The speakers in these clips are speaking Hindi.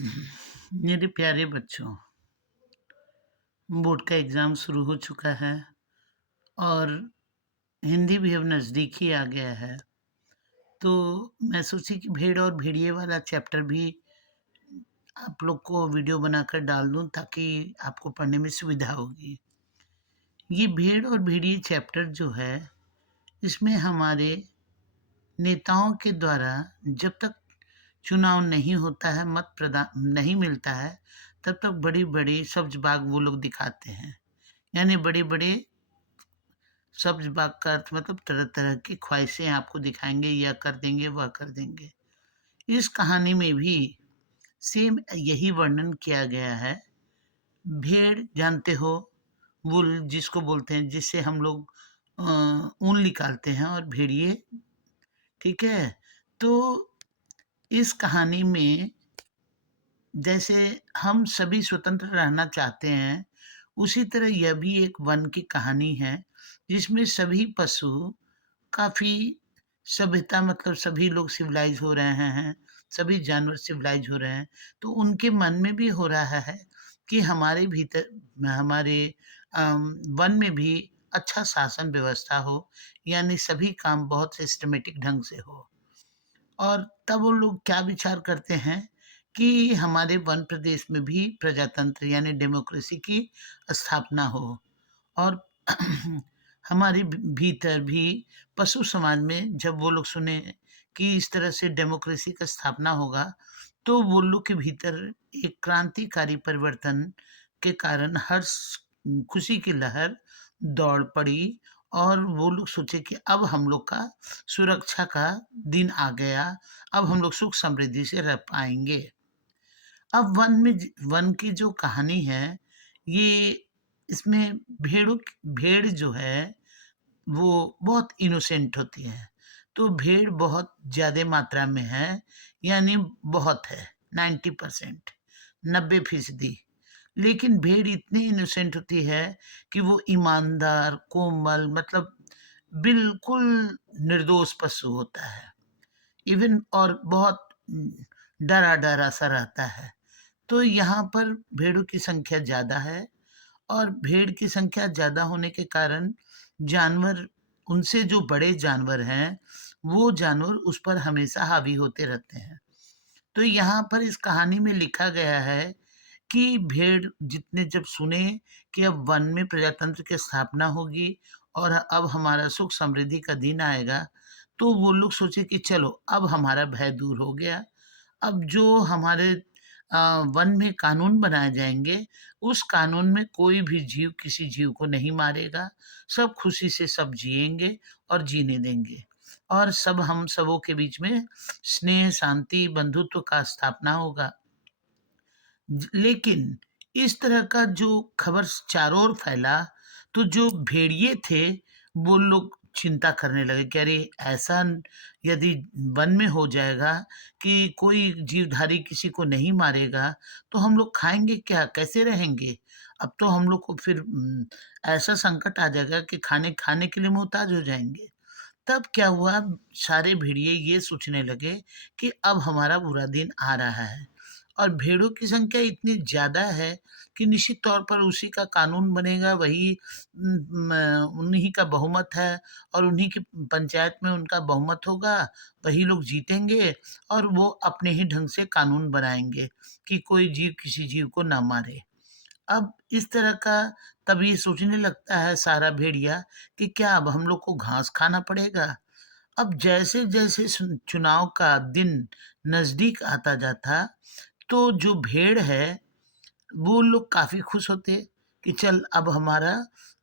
मेरे प्यारे बच्चों, बोर्ड का एग्ज़ाम शुरू हो चुका है और हिंदी भी अब नज़दीक ही आ गया है। तो मैं सोची कि भेड़ और भेड़िए वाला चैप्टर भी आप लोग को वीडियो बनाकर डाल दूँ ताकि आपको पढ़ने में सुविधा होगी। ये भेड़ और भेड़िए चैप्टर जो है, इसमें हमारे नेताओं के द्वारा जब तक चुनाव नहीं होता है, मत प्रदान नहीं मिलता है, तब तक बड़ी-बड़ी सब्ज़ बाग वो लोग दिखाते हैं। यानी बड़े-बड़े सब्ज़ बाग का अर्थ मतलब तरह-तरह की ख्वाहिशें आपको दिखाएँगे, यह कर देंगे, वह कर देंगे। इस कहानी में भी सेम यही वर्णन किया गया है। भेड़ जानते हो, वूल जिसको बोलते हैं, जिससे हम लोग ऊन निकालते हैं और भेड़िए, ठीक है? तो इस कहानी में जैसे हम सभी स्वतंत्र रहना चाहते हैं, उसी तरह यह भी एक वन की कहानी है, जिसमें सभी पशु काफ़ी सभ्यता मतलब सभी लोग सिविलाइज़ हो रहे हैं, सभी जानवर सिविलाइज़ हो रहे हैं, तो उनके मन में भी हो रहा है कि हमारे भीतर हमारे वन में भी अच्छा शासन व्यवस्था हो, यानी सभी काम बहुत सिस्टमैटिक ढंग से हो। और तब वो लोग क्या विचार करते हैं कि हमारे वन प्रदेश में भी प्रजातंत्र यानी डेमोक्रेसी की स्थापना हो और हमारे भीतर भी पशु समाज में जब वो लोग सुने कि इस तरह से डेमोक्रेसी का स्थापना होगा, तो वो लोग के भीतर एक क्रांतिकारी परिवर्तन के कारण खुशी की लहर दौड़ पड़ी और वो लोग सोचे कि अब हम लोग का सुरक्षा का दिन आ गया, अब हम लोग सुख समृद्धि से रह पाएँगे। अब वन की जो कहानी है, ये इसमें भेड़ जो है, वो बहुत इनोसेंट होती है। तो भेड़ बहुत ज़्यादा मात्रा में है, यानी बहुत है, 90% 90% लेकिन भेड़ इतनी इनोसेंट होती है कि वो ईमानदार, कोमल मतलब बिल्कुल निर्दोष पशु होता है। इवन और बहुत डरा-डरा सा रहता है। तो यहाँ पर भेड़ों की संख्या ज़्यादा है और भेड़ की संख्या ज़्यादा होने के कारण जानवर उनसे जो बड़े जानवर हैं, वो जानवर उस पर हमेशा हावी होते रहते हैं। तो यहाँ पर इस कहानी में लिखा गया है कि भेड़ जितने जब सुने कि अब वन में प्रजातंत्र की स्थापना होगी और अब हमारा सुख समृद्धि का दिन आएगा, तो वो लोग सोचे कि चलो अब हमारा भय दूर हो गया। अब जो हमारे वन में कानून बनाए जाएँगे, उस कानून में कोई भी जीव किसी जीव को नहीं मारेगा, सब खुशी से सब जिएँगे और जीने देंगे। और सब हम सबों के बीच में स्नेह, शांति, बंधुत्व का स्थापना होगा। लेकिन इस तरह का जो खबर चारों ओर फैला, तो जो भेड़िए थे, वो लोग चिंता करने लगे कि अरे! ऐसा यदि वन में हो जाएगा कि कोई जीवधारी किसी को नहीं मारेगा, तो हम लोग खाएँगे क्या? कैसे रहेंगे? अब तो हम लोग को फिर ऐसा संकट आ जाएगा कि खाने खाने के लिए मोहताज हो जाएँगे। तब क्या हुआ, सारे भेड़िए ये सोचने लगे कि अब हमारा बुरा दिन आ रहा है और भेड़ों की संख्या इतनी ज़्यादा है कि निश्चित तौर पर उसी का कानून बनेगा, वही उन्हीं का बहुमत है और उन्हीं की पंचायत में उनका बहुमत होगा, वही लोग जीतेंगे और वो अपने ही ढंग से कानून बनाएँगे कि कोई जीव किसी जीव को ना मारे। अब इस तरह का तब ये सोचने लगता है सारा भेड़िया कि क्या अब हम लोग को घास खाना पड़ेगा? अब जैसे-जैसे चुनाव का दिन नज़दीक आता जाता, तो जो भेड़ है, वो लोग काफ़ी खुश होते कि चल अब हमारा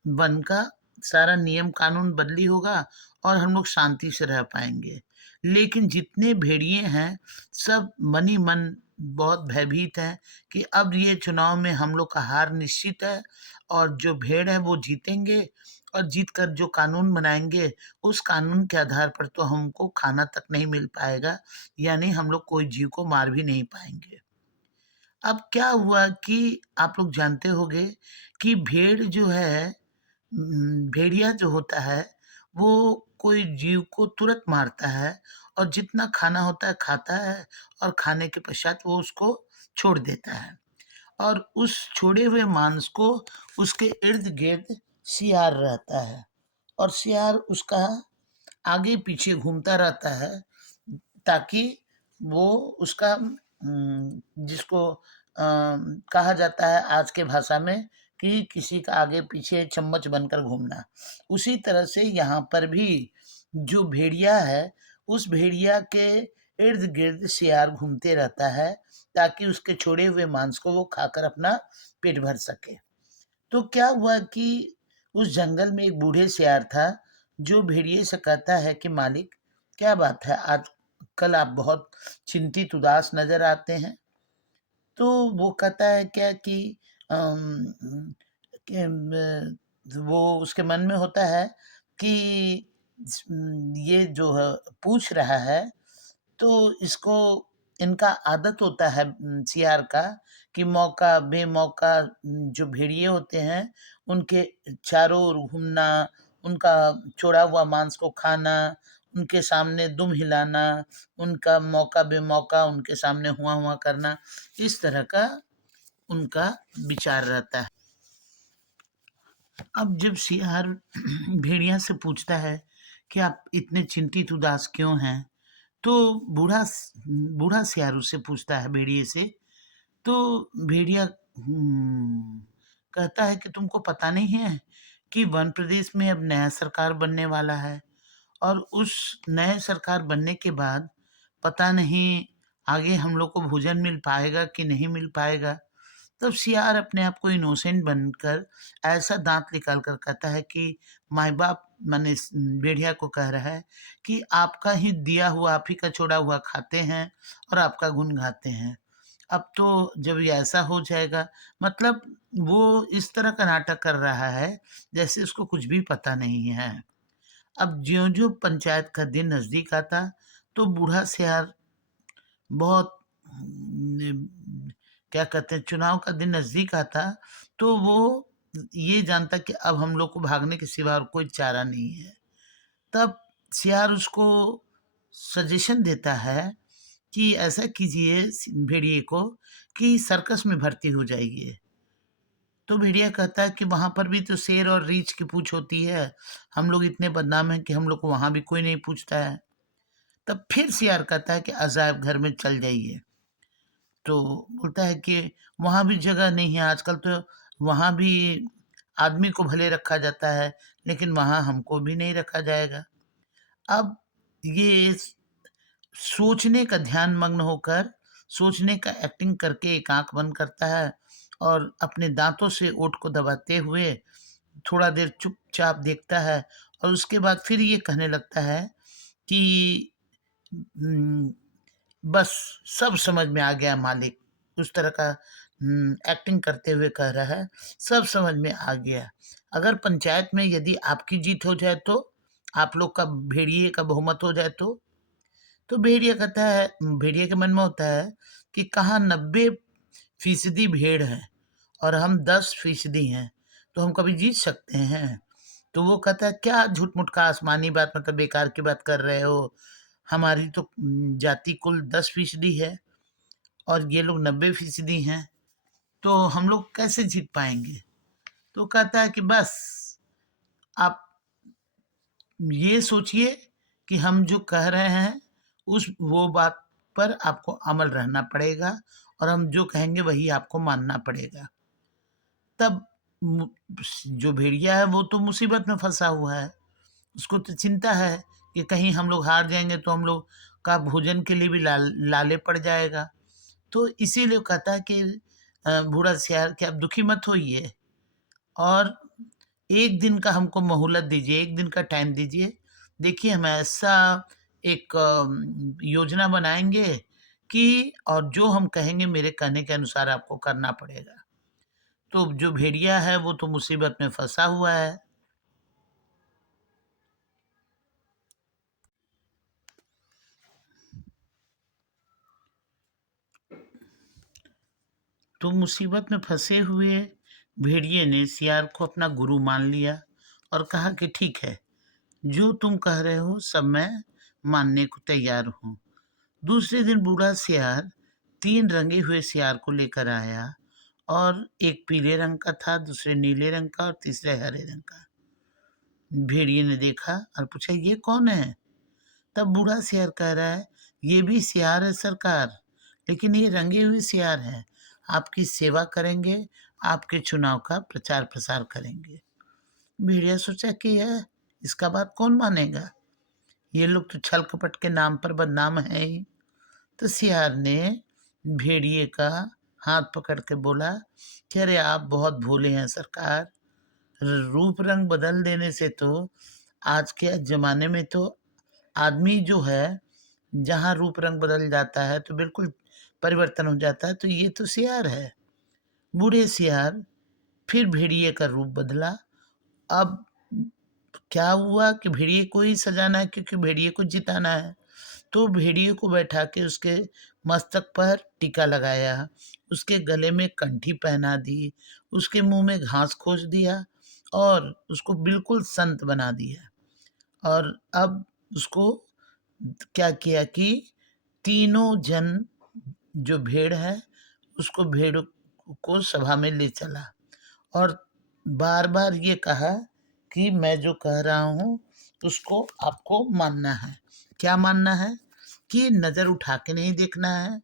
वन का सारा नियम कानून बदली होगा और हम लोग शांति से रह पाएँगे। लेकिन जितने भेड़िए हैं, सब मन ही मन बहुत भयभीत हैं कि अब ये चुनाव में हम लोग का हार निश्चित है और जो भेड़ है वो जीतेंगे और जीत कर जो कानून बनाएँगे, उस कानून के आधार पर तो हमको खाना तक नहीं मिल पाएगा, यानी हम लोग कोई जीव को मार भी नहीं पाएँगे। अब क्या हुआ कि आप लोग जानते होंगे कि भेड़ जो है भेड़िया जो होता है, वो कोई जीव को तुरंत मारता है और जितना खाना होता है खाता है और खाने के पश्चात वो उसको छोड़ देता है और उस छोड़े हुए मांस को उसके इर्द-गिर्द सियार रहता है और सियार उसका आगे-पीछे घूमता रहता है ताकि वो उसका जिसको कहा जाता है आज के भाषा में कि किसी का आगे-पीछे चम्मच बनकर घूमना। उसी तरह से यहाँ पर भी जो भेड़िया है, उस भेड़िया के इर्द-गिर्द सियार घूमते रहता है ताकि उसके छोड़े हुए मांस को वो खाकर अपना पेट भर सके। तो क्या हुआ कि उस जंगल में एक बूढ़े सियार था, जो भेड़िए से कहता है कि मालिक, क्या बात है आजकल आप बहुत चिंतित उदास नज़र आते हैं? तो वो कहता है क्या कि कि वो उसके मन में होता है कि ये जो है पूछ रहा है तो इसको इनका आदत होता है सियार का कि मौका बेमौका जो भेड़िए होते हैं उनके चारों ओर घूमना, उनका छोड़ा हुआ मांस को खाना, उनके सामने दुम हिलाना, उनका मौका बेमौका उनके सामने हुआ-हुआ करना, इस तरह का उनका विचार रहता है। अब जब सियार भेड़िया से पूछता है कि आप इतने चिंतित उदास क्यों हैं? तो बूढ़ा सियार उससे पूछता है भेड़िए से, तो भेड़िया कहता है कि तुमको पता नहीं है कि वन प्रदेश में अब नया सरकार बनने वाला है और उस नए सरकार बनने के बाद पता नहीं आगे हम लोग को भोजन मिल पाएगा कि नहीं मिल पाएगा। तब सियार अपने आप को इनोसेंट बनकर ऐसा दांत निकाल कर कहता है कि माई बाप माने भेड़िया को कह रहा है कि आपका ही दिया हुआ आप ही का छोड़ा हुआ खाते हैं और आपका गुण गाते हैं। अब तो जब ये ऐसा हो जाएगा मतलब वो इस तरह का नाटक कर रहा है जैसे उसको कुछ भी पता नहीं है। अब ज्यों-ज्यों पंचायत का दिन नज़दीक आता तो बूढ़ा सियार बहुत क्या कहते हैं चुनाव का दिन नज़दीक आता तो वो ये जानता कि अब हम लोग को भागने के सिवा और कोई चारा नहीं है। तब सियार उसको सजेशन देता है कि ऐसा कीजिए भेड़िए को कि सर्कस में भर्ती हो जाइए। तो भेड़िया कहता है कि वहाँ पर भी तो शेर और रीछ की पूँछ होती है। हम लोग इतने बदनाम हैं कि हम लोग को वहाँ भी कोई नहीं पूछता है। तब फिर सियार कहता है कि अजायब घर में चल जाइए। तो बोलता है कि वहाँ भी जगह नहीं है, आजकल तो वहाँ भी आदमी को भले रखा जाता है, लेकिन वहाँ हमको भी नहीं रखा जाएगा। अब ये सोचने का ध्यान मग्न होकर, सोचने का एक्टिंग करके एक आँख बंद करता है और अपने दाँतों से ओंठ को दबाते हुए थोड़ा देर चुपचाप देखता है और उसके बाद फिर ये कहने लगता है कि उम, बस सब समझ में आ गया मालिक। उस तरह का एक्टिंग करते हुए कह रहा है, सब समझ में आ गया। अगर पंचायत में यदि आपकी जीत हो जाए तो? आप लोग का भेड़िए का बहुमत हो जाए तो? तो भेड़िया कहता है भेड़िए के मन में होता है कि कहाँ 90% भेड़ है और हम 10% हैं, तो हम कभी जीत सकते हैं? तो वो कहता है, "क्या झूठ-मूठ का आसमानी बात मतलब बेकार की बात कर रहे हो? हमारी तो जाति कुल 10% है और ये लोग 90% हैं, तो हम लोग कैसे जीत पाएँगे?" तो कहता है कि बस आप ये सोचिए कि हम जो कह रहे हैं उस वो बात पर आपको अमल रहना पड़ेगा और हम जो कहेंगे वही आपको मानना पड़ेगा। तब मु जो भेड़िया है वो तो मुसीबत में फँसा हुआ है। उसको तो चिंता है कि कहीं हम लोग हार जाएँगे तो हम लोग का भोजन के लिए भी लाले पड़ जाएगा। तो इसीलिए वो कहता है कि बूढ़ा सियार कि आप दुखी मत होइए और 1 दिन का हमको मोहलत दीजिए, 1 दिन का टाइम दीजिए। देखिए हम ऐसा एक योजना बनाएँगे कि और जो हम कहेंगे मेरे कहने के अनुसार आपको करना पड़ेगा। तो जो भेड़िया है वो तो मुसीबत में फँसा हुआ है। तो मुसीबत में फँसे हुए भेड़िए ने सियार को अपना गुरु मान लिया और कहा कि ठीक है, जो तुम कह रहे हो सब मैं मानने को तैयार हूँ। दूसरे दिन बूढ़ा सियार 3 रंगे हुए सियार को लेकर आया और एक पीले रंग का था, दूसरे नीले रंग का और तीसरे हरे रंग का। भेड़िए ने देखा और पूछा, ये कौन है? तब बूढ़ा सियार कह रहा है, ये भी सियार है सरकार, लेकिन ये रंगे हुए सियार हैं। आपकी सेवा करेंगे, आपके चुनाव का प्रचार प्रसार करेंगे। भेड़िया सोचा कि यह इसका बात कौन मानेगा, ये लोग तो छल कपट के नाम पर बदनाम है ही। तो सियार ने भेड़िए का हाथ पकड़ के बोला कि अरे आप बहुत भोले हैं सरकार, रूप रंग बदल देने से तो आज के जमाने में तो आदमी जो है, जहाँ रूप रंग बदल जाता है तो बिल्कुल परिवर्तन हो जाता है, तो ये तो सियार है। बूढ़े सियार फिर भेड़िए का रूप बदला। अब क्या हुआ कि भेड़िए को ही सजाना है, क्योंकि भेड़िए को जिताना है। तो भेड़िए को बैठा के उसके मस्तक पर टीका लगाया, उसके गले में कंठी पहना दी, उसके मुंह में घास खोस दिया और उसको बिल्कुल संत बना दिया। और अब उसको क्या किया कि तीनों जन जो भेड़ है, उसको भेड़ को सभा में ले चला और बार-बार ये कहा कि मैं जो कह रहा हूँ, उसको आपको मानना है। क्या मानना है? कि नज़र उठा के नहीं देखना है,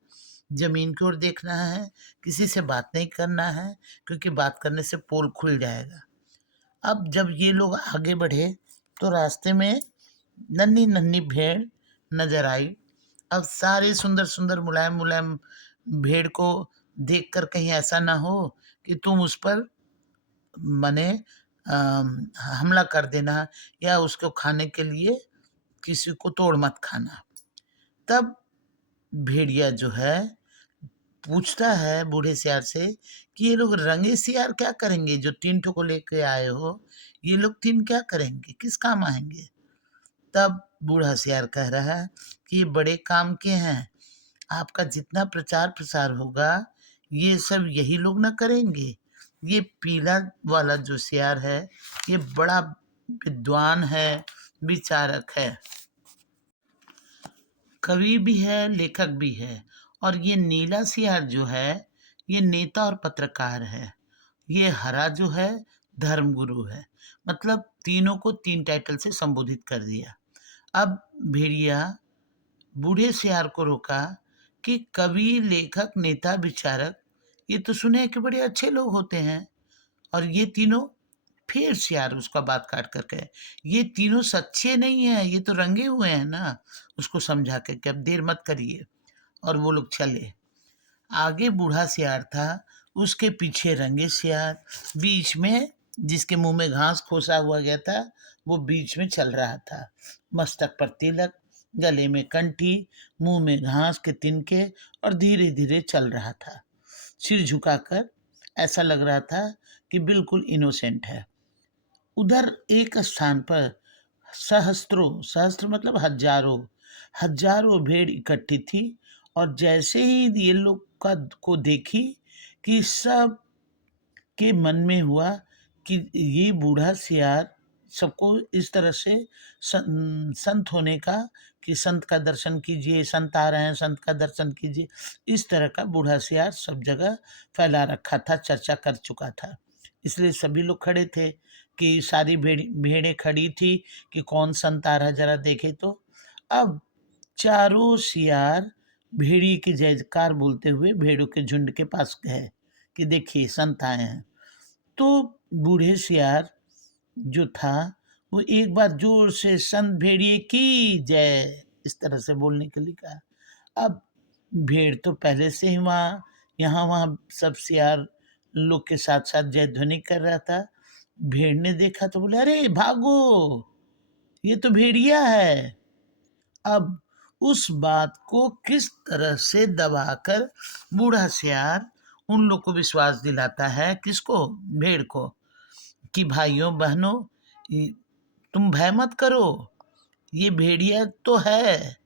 ज़मीन की ओर देखना है, किसी से बात नहीं करना है, क्योंकि बात करने से पोल खुल जाएगा। अब जब ये लोग आगे बढ़े, तो रास्ते में नन्ही-नन्ही भेड़ नज़र आई। अब सारे सुंदर-सुंदर, मुलायम-मुलायम भेड़ को देखकर कहीं ऐसा ना हो कि तुम उस पर माने हमला कर देना या उसको खाने के लिए किसी को तोड़ मत खाना। तब भेड़िया जो है पूछता है बूढ़े सियार से कि ये लोग रंगे सियार क्या करेंगे, जो 3 ठो को लेके आए हो, ये लोग 3 क्या करेंगे, किस काम आएँगे? तब बूढ़ा सियार कह रहा है कि ये बड़े काम के हैं, आपका जितना प्रचार प्रसार होगा, ये सब यही लोग ना करेंगे। ये पीला वाला जो सियार है, ये बड़ा विद्वान है, विचारक है, कवि भी है, लेखक भी है। और ये नीला सियार जो है, ये नेता और पत्रकार है। ये हरा जो है, धर्मगुरु है। मतलब तीनों को 3 टाइटल से संबोधित कर दिया। अब भेड़िया बूढ़े सियार को रोका कि कवि, लेखक, नेता, विचारक, ये तो सुने हैं कि बड़े अच्छे लोग होते हैं, और ये तीनों, फिर सियार उसका बात काट कर कहे, ये तीनों सच्चे नहीं हैं, ये तो रंगे हुए हैं ना। उसको समझा के कि अब देर मत करिए, और वो लोग चले। आगे बूढ़ा सियार था, उसके पीछे रंगे सियार, बीच में जिसके मुंह में घास खोसा हुआ गया था, वो बीच में चल रहा था। मस्तक पर तिलक, गले में कंठी, मुंह में घास के तिनके, और धीरे धीरे चल रहा था, सिर झुकाकर। ऐसा लग रहा था कि बिल्कुल इनोसेंट है। उधर एक स्थान पर सहस्त्रों, सहस्त्र मतलब हजारों, हजारों भेड़ इकट्ठी थी, और जैसे ही ये लोग का को देखी कि सब के मन में हुआ कि ये बूढ़ा सियार सबको इस तरह से संत होने का, कि संत का दर्शन कीजिए, संत आ रहे हैं, संत का दर्शन कीजिए, इस तरह का बूढ़ा सियार सब जगह फैला रखा था, चर्चा कर चुका था। इसलिए सभी लोग खड़े थे, कि सारी भेड़ें खड़ी थी कि कौन संत आ रहा है, जरा देखे तो। अब चारों सियार भेड़ी की जयकार बोलते हुए भेड़ों के झुंड के पास गए कि देखिए संत आए हैं। तो बूढ़े सियार जो था, वो एक बार जोर से संत भेड़िए की जय, इस तरह से बोलने के लिए कहा। अब भेड़ तो पहले से ही वहाँ यहाँ वहाँ सब सियार लोग के साथ साथ जय ध्वनि कर रहा था। भेड़ ने देखा तो बोले, अरे भागो, ये तो भेड़िया है। अब उस बात को किस तरह से दबाकर बूढ़ा सियार उन लोग को विश्वास दिलाता है, किसको, भेड़ को, कि भाइयों बहनों, तुम भय मत करो, ये भेड़िया तो है,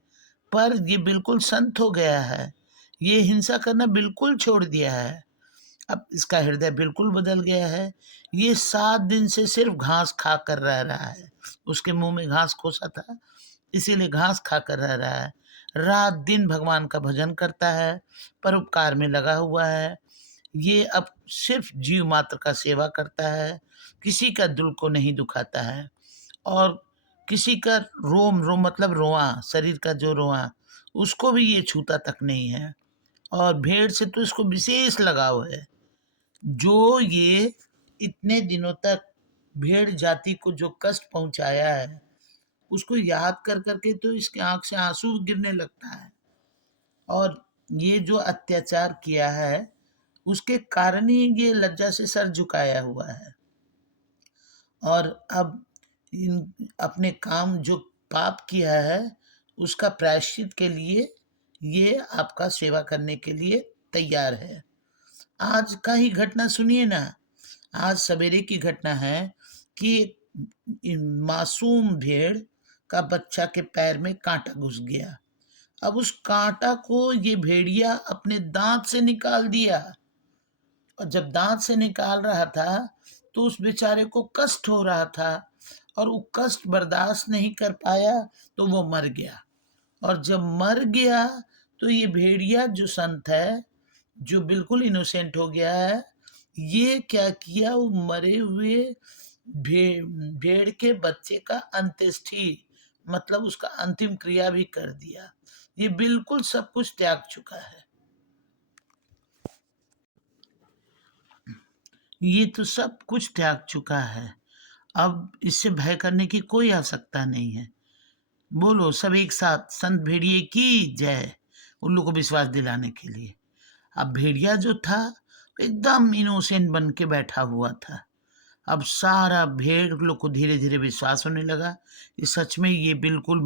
पर ये बिल्कुल संत हो गया है, ये हिंसा करना बिल्कुल छोड़ दिया है। अब इसका हृदय बिल्कुल बदल गया है, ये 7 दिन से सिर्फ घास खा कर रह रहा है, उसके मुंह में घास खोसा था, इसीलिए घास खाकर रह रहा है। रात दिन भगवान का भजन करता है, परोपकार में लगा हुआ है। ये अब सिर्फ जीव मात्र का सेवा करता है, किसी का दिल को नहीं दुखाता है, और किसी का रोम मतलब रोआं, शरीर का जो रोआं, उसको भी ये छूता तक नहीं है। और भेड़ से तो इसको विशेष लगाव है। जो ये इतने दिनों तक भेड़ जाति को जो कष्ट पहुंचाया है, उसको याद कर करके तो इसके आंख से आंसू गिरने लगता है। और ये जो अत्याचार किया है, उसके कारण ही ये लज्जा से सर झुकाया हुआ है। और अब अपने काम जो पाप किया है, उसका प्रायश्चित के लिए ये आपका सेवा करने के लिए तैयार है। आज का ही घटना सुनिए ना। आज सवेरे की घटना है कि मासूम भेड़ का बच्चा के पैर में कांटा घुस गया। अब उस कांटा को ये भेड़िया अपने दांत से निकाल दिया, और जब दांत से निकाल रहा था तो उस बेचारे को कष्ट हो रहा था, और वो कष्ट बर्दाश्त नहीं कर पाया तो वो मर गया। और जब मर गया तो ये भेड़िया जो संत है, जो बिल्कुल इनोसेंट हो गया है, ये क्या किया, वो मरे हुए भेड़ के बच्चे का अंत्येष्टि मतलब उसका अंतिम क्रिया भी कर दिया। ये बिल्कुल सब कुछ त्याग चुका है। ये तो सब कुछ त्याग चुका है। अब इससे भय करने की कोई आवश्यकता नहीं है। बोलो सब एक साथ, संत भेड़िए की जय, उन लोगों को विश्वास दिलाने के लिए। अब भेड़िया जो था एकदम इनोसेंट बन के बैठा हुआ था। अब सारा भेड़ लोग को धीरे धीरे विश्वास होने लगा कि सच में ये बिल्कुल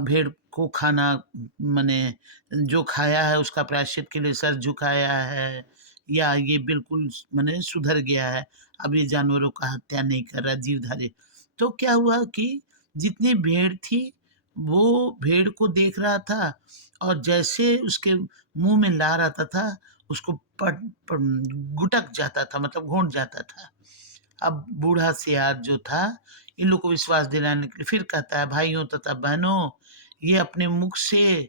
भेड़ को खाना, मने जो खाया है उसका प्रायश्चित के लिए सर झुकाया है, या ये बिल्कुल मने सुधर गया है, अब ये जानवरों का हत्या नहीं कर रहा, जीवधारी। तो क्या हुआ कि जितनी भेड़ थी वो भेड़ को देख रहा था, और जैसे उसके मुंह में ला रहा था उसको गुटक जाता था, मतलब घोंट जाता था। अब बूढ़ा सियार जो था इन लोग को विश्वास दिलाने के लिए फिर कहता है, भाइयों तथा बहनों, ये अपने मुख से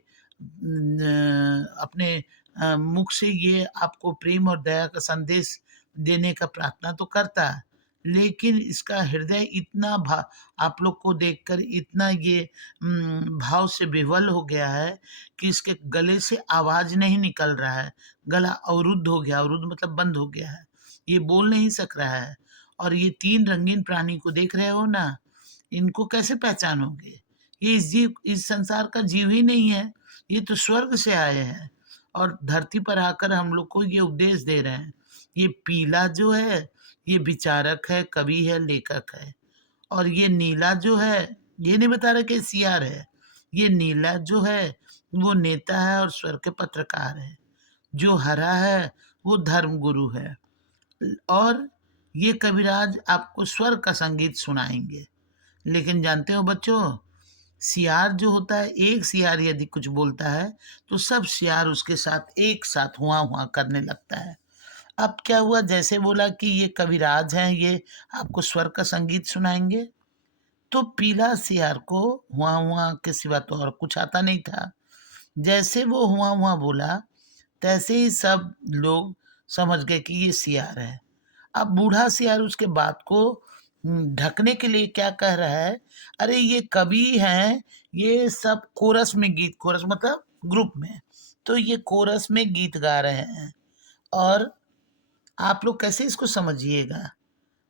अपने मुख से ये आपको प्रेम और दया का संदेश देने का प्रार्थना तो करता है, लेकिन इसका हृदय इतना आप लोग को देखकर इतना ये भाव से विह्वल हो गया है कि इसके गले से आवाज नहीं निकल रहा है। गला अवरुद्ध हो गया, अवरुद्ध मतलब बंद हो गया है, ये बोल नहीं सक रहा है। और ये तीन रंगीन प्राणी को देख रहे हो ना, इनको कैसे पहचानोगे? ये इस संसार का जीव ही नहीं है, ये तो स्वर्ग से आए हैं, और धरती पर आकर हम लोग को ये उपदेश दे रहे हैं। ये पीला जो है ये विचारक है, कवि है, लेखक है। और ये नीला जो है, ये नहीं बता रहा कि सियार है। ये नीला जो है वो नेता है और स्वर्ग के पत्रकार है। जो हरा है वो धर्म गुरु है। और ये कविराज आपको स्वर्ग का संगीत सुनाएंगे। लेकिन जानते हो बच्चों, सियार जो होता है, एक सियार यदि कुछ बोलता है तो सब सियार उसके साथ एक साथ हुआ हुआ करने लगता है। अब क्या हुआ, जैसे बोला कि ये कविराज हैं, ये आपको स्वर्ग का संगीत सुनाएंगे, तो पीला सियार को हुआ हुआ के सिवा तो और कुछ आता नहीं था। जैसे वो हुआ हुआ बोला, तैसे ही सब लोग समझ गए कि ये सियार है। अब बूढ़ा सियार उसके बात को ढकने के लिए क्या कह रहा है, अरे ये कवि हैं, ये सब कोरस में गीत, कोरस मतलब ग्रुप में, तो ये कोरस में गीत गा रहे हैं, और आप लोग कैसे इसको समझिएगा।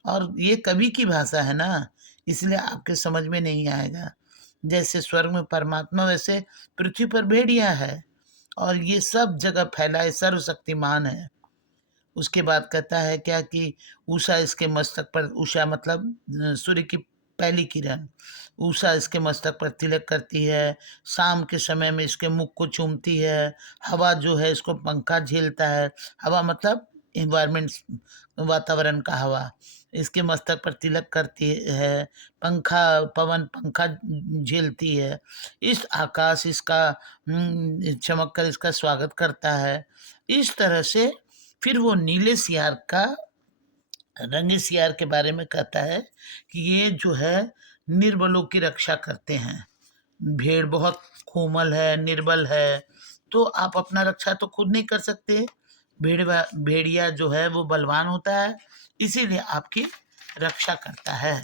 और ये कवि की भाषा है ना, इसलिए आपके समझ में नहीं आएगा। जैसे स्वर्ग में परमात्मा, वैसे पृथ्वी पर भेड़िया है, और ये सब जगह फैलाए सर्वशक्तिमान है। उसके बाद कहता है क्या कि उषा इसके मस्तक पर, उषा मतलब सूर्य की पहली किरण, उषा इसके मस्तक पर तिलक करती है, शाम के समय में इसके मुख को चूमती है, हवा जो है इसको पंखा झेलता है, हवा मतलब इन्वायरमेंट, वातावरण का हवा इसके मस्तक पर तिलक करती है, पंखा पवन पंखा झेलती है, इस आकाश इसका चमक कर इसका स्वागत करता है। इस तरह से फिर वो नीले सियार का, रंगे सियार के बारे में कहता है कि ये जो है निर्बलों की रक्षा करते हैं, भेड़ बहुत कोमल है, निर्बल है, तो आप अपना रक्षा तो खुद नहीं कर सकते। भेड़िया जो है वो बलवान होता है, इसीलिए आपकी रक्षा करता है।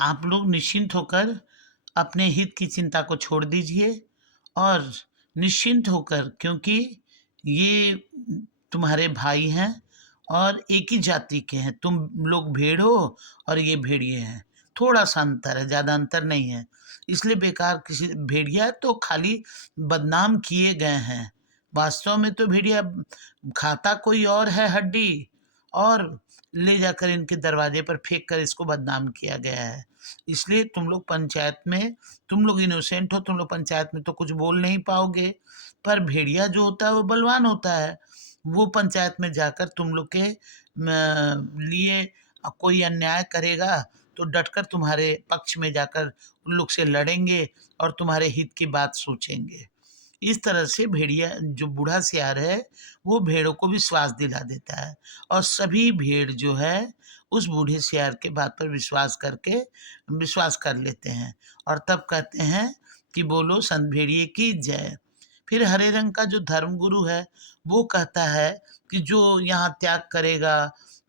आप लोग निश्चिंत होकर अपने हित की चिंता को छोड़ दीजिए और निश्चिंत होकर, क्योंकि ये तुम्हारे भाई हैं और एक ही जाति के हैं। तुम लोग भेड़ हो और ये भेड़िए हैं। थोड़ा सा अंतर है, ज़्यादा अंतर नहीं है। इसलिए बेकार किसी भेड़िया तो खाली बदनाम किए गए हैं। वास्तव में तो भेड़िया खाता कोई और है हड्डी, और ले जाकर इनके दरवाजे पर फेंक कर इसको बदनाम किया गया है। इसलिए तुम लोग पंचायत में, तुम लोग इनोसेंट हो, तुम लोग पंचायत में तो कुछ बोल नहीं पाओगे। पर भेड़िया जो होता है वो बलवान होता है। वो पंचायत में जाकर तुम लोग के लिए कोई अन्याय करेगा तो डटकर तुम्हारे पक्ष में जाकर उन लोग से लड़ेंगे और तुम्हारे हित की बात सोचेंगे। इस तरह से भेड़िया जो बूढ़ा सियार है वो भेड़ों को विश्वास दिला देता है, और सभी भेड़ जो है उस बूढ़े सियार के बात पर विश्वास कर लेते हैं और तब कहते हैं कि बोलो संत भेड़िए की जय। फिर हरे रंग का जो धर्मगुरु है वो कहता है कि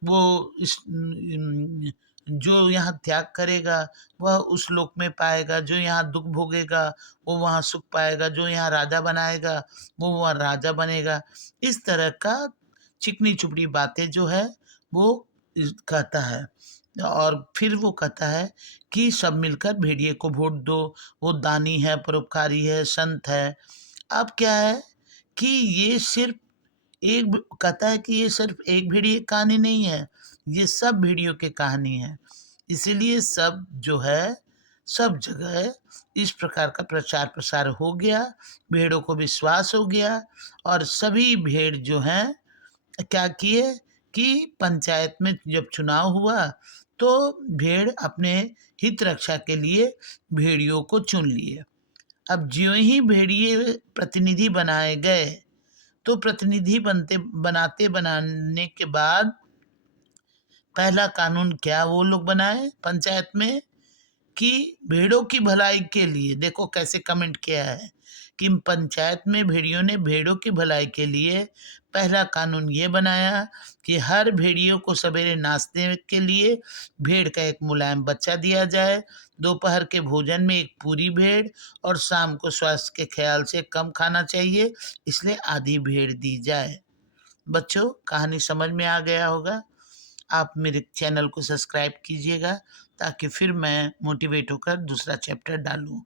वो इस जो यहाँ त्याग करेगा वह उस लोक में पाएगा, जो यहाँ दुख भोगेगा वो वहाँ सुख पाएगा, जो यहाँ राजा बनाएगा वो वहाँ राजा बनेगा। इस तरह का चिकनी चुपड़ी बातें जो है वो कहता है। और फिर वो कहता है कि सब मिलकर भेड़िए को वोट दो, वो दानी है, परोपकारी है, संत है। अब क्या है कि ये सिर्फ कहता है कि ये सिर्फ एक भेड़िए की कहानी नहीं है, ये सब भेड़ियों की कहानी है। इसीलिए सब जो है सब जगह इस प्रकार का प्रचार प्रसार हो गया, भेड़ों को विश्वास हो गया, और सभी भेड़ जो हैं क्या किए कि पंचायत में जब चुनाव हुआ तो भेड़ अपने हित रक्षा के लिए भेड़ियों को चुन लिए। अब ज्यों ही भेड़िए प्रतिनिधि बनाए गए तो प्रतिनिधि बनाते बनाने के बाद पहला कानून क्या वो लोग बनाए पंचायत में कि भेड़ों की भलाई के लिए, देखो कैसे कमेंट किया है कि पंचायत में भेड़ियों ने भेड़ों की भलाई के लिए पहला कानून ये बनाया कि हर भेड़ियों को सवेरे नाश्ते के लिए भेड़ का एक मुलायम बच्चा दिया जाए, दोपहर के भोजन में एक पूरी भेड़, और शाम को स्वास्थ्य के ख्याल से कम खाना चाहिए इसलिए आधी भेड़ दी जाए। बच्चों, कहानी समझ में आ गया होगा। आप मेरे चैनल को सब्सक्राइब कीजिएगा ताकि फिर मैं मोटिवेट होकर दूसरा चैप्टर डालूं।